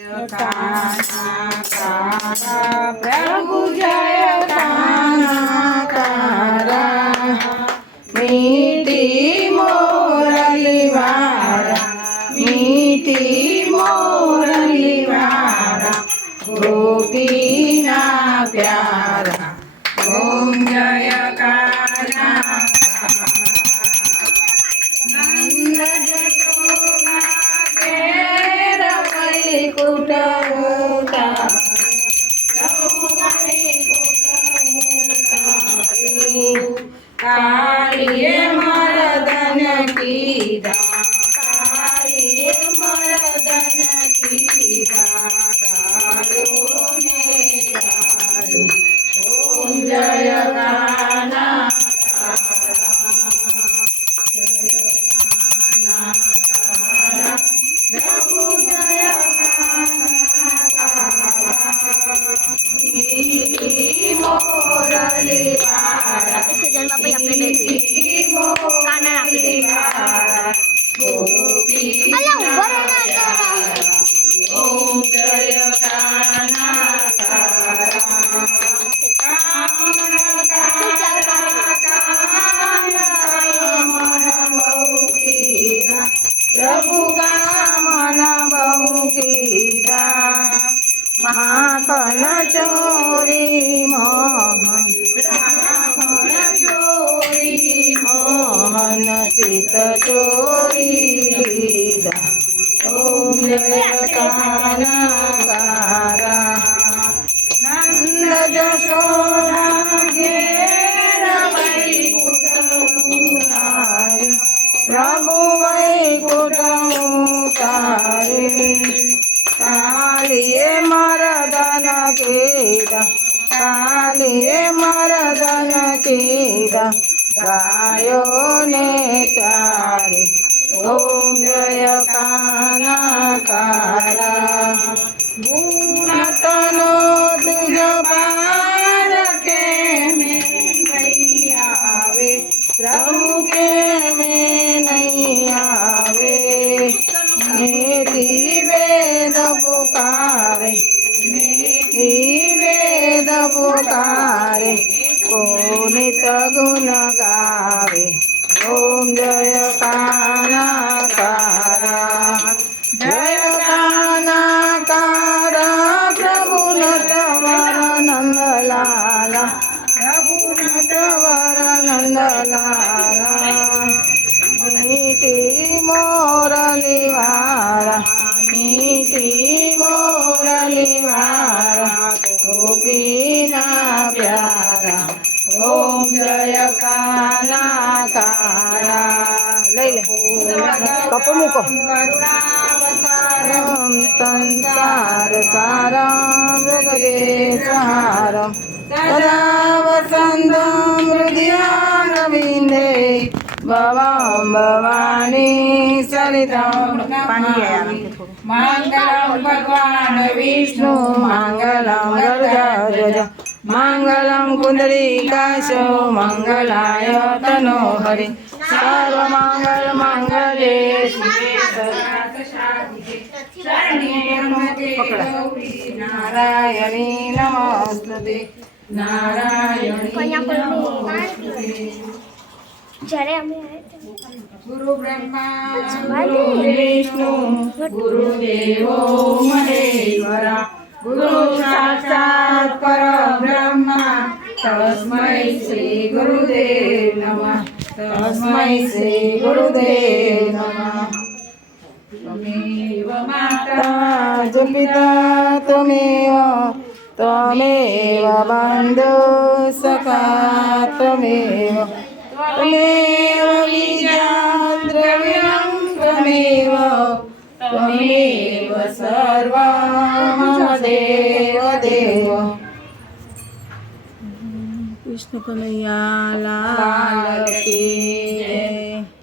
प्रभु जय कानाकारा मीठी मोरली वारा मीठी मोरली वारा गोपीना प्यारा ओम जय काना नंद जसोदा केर वैकुंठ कालिये मर्दन कीरा कालिये मर्दन कीरा गायो ने गारी ओम जय काना प्रभु जय मोरली वारा सजन बापा अपने बैठे काना आपने अल्लाह ऊपर है ना ओम जय काना प्रभु का मन बहु कीरा माखन चोरी मोहन चोरी मोहन चित चोरी लीला ओम जय कानाकारा नंद जसोदा घेर वैकुंठ उतारे प्रभु वैकुंठ उतारे कालिये मर्दन केरा कालिये मर्दन केरा गायो ने चारे ओम जय कानाकारा गुणतनो तुझ पार के में नहीं आवे प्रभु के में नहीं आवे मेरी वेद पुकारे मेरी वेद पुकारे कोनित गुण गावे ओम जय कानाकारा प्रभु नटवर नंदलाला प्रभु नटवर नंदलाला मीठी मोरली वारा मीठी मोरली वारा गोपीना प्यारा ओम जय कानाकारा लई ले कपड़ मुको करुणावसारम संसार सारम जगदेशहारम सदा वसंतम हृदयारविंदे भवां भवानी सरितं मंगलम भगवान विष्णु मंगलम गरुड़ध्वज मंगलम कुंडलीकाक्षो मंगलाय तनोहरि सर्वमंगल मंगले शिवे सर्वार्थसाधिके शरण्ये त्र्यंबके गौरी नारायणी नमोस्तुते नारायणी नमोस्तुते जरे हमें गुरु ब्रह्मा गुरु विष्णु गुरुदेवो महेश्वरा गुरु साक्षात् परब्रह्मा तस्मै श्री गुरुदेव नमः तस्मै श्री गुरुदेव नमः त्वमेव माता च पिता त्वमेव त्वमेव बन्धु सखा त्वमेव त्वमेव बीजाद्रव्यं त्वमेव त्वमेव सर्वं मम देव देव कृष्ण कन्हैया लाल की जय।